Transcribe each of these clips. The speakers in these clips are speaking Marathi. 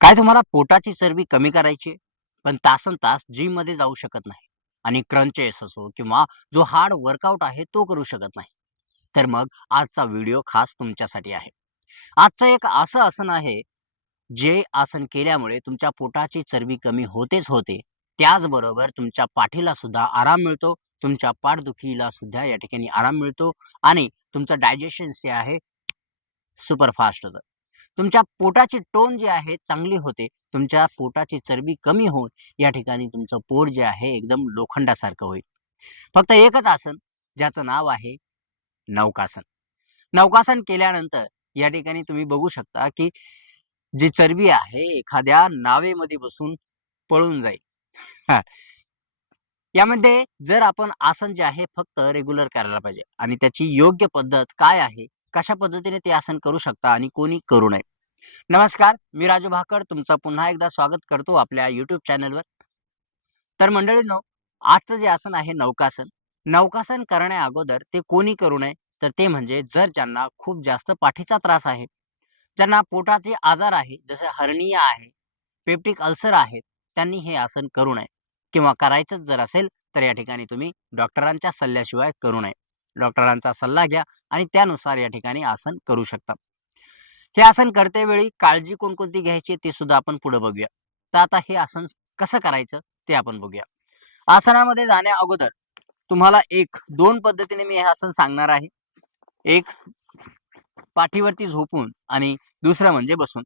काय तुम्हाला पोटाची चरबी कमी करायची आहे, पण तासनतास जिममध्ये जाऊ शकत नाही आणि क्रंचेस असो किंवा जो हार्ड वर्कआउट आहे तो करू शकत नाही. तर मग आजचा व्हिडिओ खास तुमच्यासाठी आहे. आजचं एक असं आसन आहे, जे आसन केल्यामुळे तुमच्या पोटाची चरबी कमी होतेच होते. त्याचबरोबर तुमच्या पाठीला सुद्धा आराम मिळतो, तुमच्या पाठदुखीला सुद्धा या ठिकाणी आराम मिळतो आणि तुमचं डायजेशन जे आहे सुपर फास्ट होतं. तुमच्या पोटाची टोन जी आहे चांगली होते. तुमच्या पोटाची चरबी कमी होऊन या ठिकाणी तुमचं पोट जे आहे एकदम लोखंडासारखं होईल. फक्त एकच आसन ज्याचं नाव आहे नौकासन. नौकासन केल्यानंतर या ठिकाणी तुम्ही बघू शकता, की जी चरबी आहे एखाद्या नावेमध्ये बसून पळून जाईल. हां. यामध्ये जर आपण आसन जे आहे फक्त रेग्युलर करायला पाहिजे आणि त्याची योग्य पद्धत काय आहे, कशा पद्धतीने ते आसन करू शकता आणि कोणी करू नये. नमस्कार, मी राजू भाकर तुमचं पुन्हा एकदा स्वागत करतो आपल्या YouTube चॅनलवर. तर मंडळींनो, आजचं जे आसन आहे नौकासन. नौकासन करण्या अगोदर ते कोणी करू नये, तर ते म्हणजे जर ज्यांना खूप जास्त पाठीचा त्रास आहे, ज्यांना पोटाचे आजार आहे, जसं हर्निया आहे, पेप्टिक अल्सर आहेत, त्यांनी हे आसन करू नये किंवा करायचंच जर असेल, तर या ठिकाणी तुम्ही डॉक्टरांच्या सल्ल्याशिवाय करू नये. डॉक्टरांचा सल्ला घ्या आणि त्यानुसार या ठिकाणी आसन करू शकता. हे आसन करतेवेळी काळजी कोणकोणती घ्यायची ते सुद्धा आपण पुढे बघूया. तर आता हे आसन कसं करायचं ते आपण बघूया. आसनामध्ये जाण्या अगोदर तुम्हाला 1-2 पद्धतीने मी हे आसन सांगणार आहे. एक पाठीवरती झोपून आणि दुसरं म्हणजे बसून.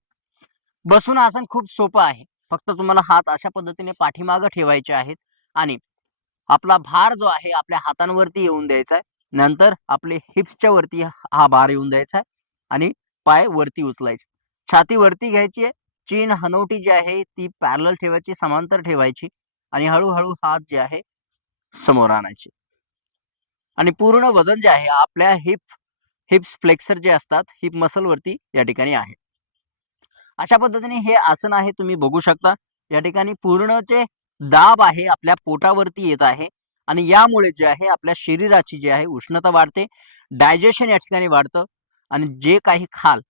बसून आसन खूप सोपं आहे. फक्त तुम्हाला हात अशा पद्धतीने पाठीमागे ठेवायचे आहेत आणि आपला भार जो आहे आपल्या हातांवरती येऊन द्यायचा आहे. नंतर आपले हिप्सच्या वरती हा भार येऊन द्यायचा आहे आणि पाय वरती उचलायचे. छाती वरती घ्यायची आहे. चीन हनवटी जी आहे ती पॅरलल ठेवायची, समांतर ठेवायची आणि हळू हात जे आहे समोर आणायचे आणि पूर्ण वजन जे आहे आपल्या हिप्स फ्लेक्सर जे असतात, हिप मसलवरती या ठिकाणी आहे. अशा पद्धतीने हे आसन आहे तुम्ही बघू शकता. या ठिकाणी पूर्णचे दाब आहे आपल्या पोटावरती येत आहे आणि यामुळे जे आहे आपल्या शरीराची जी आहे उष्णता वाढते, डायजेशन या ठिकाणी वाढतं आणि जे काही खाल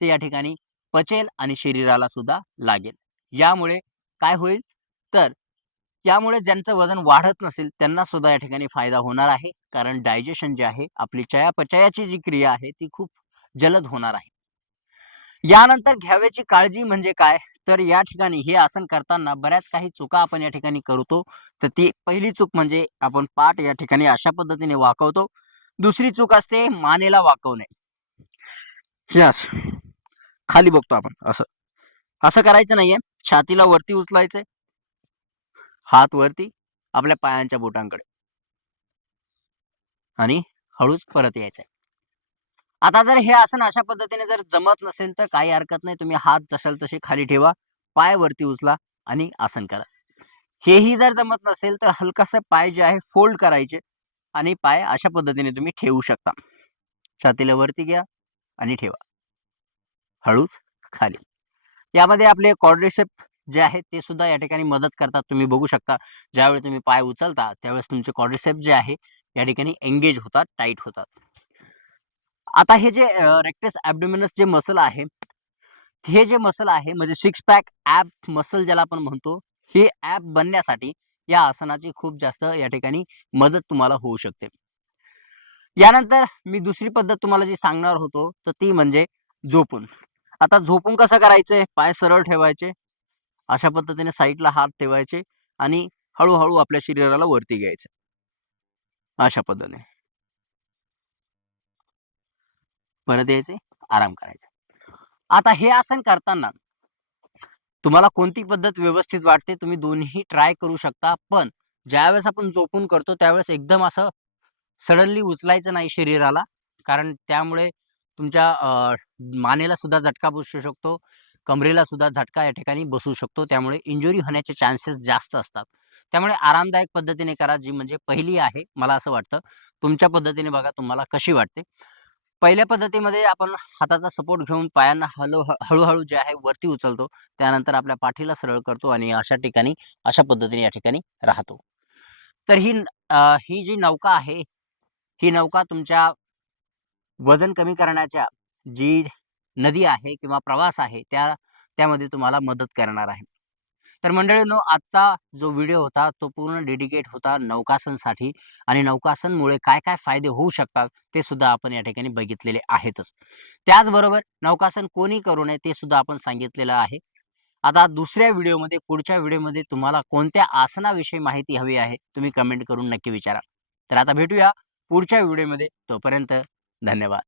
ते या ठिकाणी पचेल आणि शरीराला सुद्धा लागेल. यामुळे काय होईल तर यामुळे ज्यांचं वजन वाढत नसेल त्यांना सुद्धा या ठिकाणी फायदा होणार आहे. कारण डायजेशन जे आहे आपली चयापचयाची जी क्रिया आहे ती खूप जलद होणार आहे. यानंतर घ्यावयाची काळजी म्हणजे काय? तर या ठिकाणी हे आसन करताना बऱ्याच काही चुका आपण या ठिकाणी करतो. तर ती पहिली चूक म्हणजे आपण पाठ या ठिकाणी अशा पद्धतीने वाकवतो. दुसरी चूक असते मानेला वाकवणे. यस. खाली बघतो आपण असं. असं करायचं नाहीये. छातीला वरती उचलायचंय. हात वरती आपल्या पायांच्या बोटांकडे आणि हळूच परत यायचंय. आता जर हे आसन अशा पद्धतीने जर जमत नसेल तर काही हरकत नाही. तुम्ही हात जशाल तसे खाली ठेवा, पाय वरती उचला आणि आसन करा. हेही जर जमत नसेल तर हलकासा पाय जे आहे फोल्ड करायचे आणि पाय अशा पद्धतीने तुम्ही ठेवू शकता. छातीला वरती घ्या आणि ठेवा. हळूच खाली. यामध्ये आपले क्वाड्रिसेप्स जे आहेत ते सुद्धा या ठिकाणी मदत करतात. तुम्ही बघू शकता ज्यावेळी तुम्ही पाय उचलता त्यावेळेस तुमचे क्वाड्रिसेप्स जे आहे या ठिकाणी एंगेज होतात, टाईट होतात. आता हे जे रेक्टस ॲब्डोमिनस जे मसल आहे, हे जे मसल आहे म्हणजे सिक्स पॅक ॲप मसल ज्याला आपण म्हणतो, हे ॲप बनण्यासाठी या आसनाची खूप जास्त या ठिकाणी मदत तुम्हाला होऊ शकते. यानंतर मी दुसरी पद्धत तुम्हाला जी सांगणार होतो, तर ती म्हणजे झोपून. आता झोपून कसं करायचंय? पाय सरळ ठेवायचे, अशा पद्धतीने साईडला हात ठेवायचे आणि हळू आपल्या शरीराला वरती घ्यायचं. अशा पद्धतीने. परत यायचे, आराम करायचा. आता हे आसन करताना तुम्हाला कोणती पद्धत व्यवस्थित वाटते तुम्ही दोन्ही ट्राय करू शकता. पण ज्यावेळेस आपण झोपून करतो त्यावेळेस एकदम असं सडनली उचलायचं नाही शरीराला. कारण त्यामुळे तुमच्या मानेला सुद्धा झटका बसू शकतो. कमरेला सुद्धा झटका या ठिकाणी बसू शकतो. त्यामुळे इंजुरी होण्याचे चान्सेस जास्त असतात. त्यामुळे आरामदायक पद्धतीने करा जी म्हणजे पहिली आहे मला असं वाटतं. तुमच्या पद्धतीने बघा तुम्हाला कशी वाटते. पहिल्या पद्धतीमध्ये आपण हाताचा सपोर्ट घेऊन पायांना हळू जे आहे वरती उचलतो. त्यानंतर आपल्या पाठीला सरळ करतो आणि अशा ठिकाणी अशा पद्धतीने या ठिकाणी राहतो. तर ही जी नौका आहे, ही नौका तुमच्या वजन कमी करण्याच्या जी नदी आहे किंवा प्रवास आहे, त्या त्यामध्ये तुम्हाला मदत करणार आहे. तर मंडळींनो, आजचा जो व्हिडिओ होता तो पूर्ण डेडिकेट होता नौकासनसाठी आणि नौकासनमुळे काय-काय फायदे होऊ शकतात ते सुद्धा आपण या ठिकाणी बघितलेले आहेतच. त्याचबरोबर नौकासन कोणी करू नये ते सुद्धा आपण सांगितलेलं आहे. आता दुसऱ्या व्हिडिओमध्ये, पुढच्या व्हिडिओमध्ये तुम्हाला कोणत्या आसनाविषयी माहिती हवी आहे, तुम्ही कमेंट करून नक्की विचारा. तर आता भेटूया पुढच्या व्हिडिओमध्ये. तोपर्यंत धन्यवाद.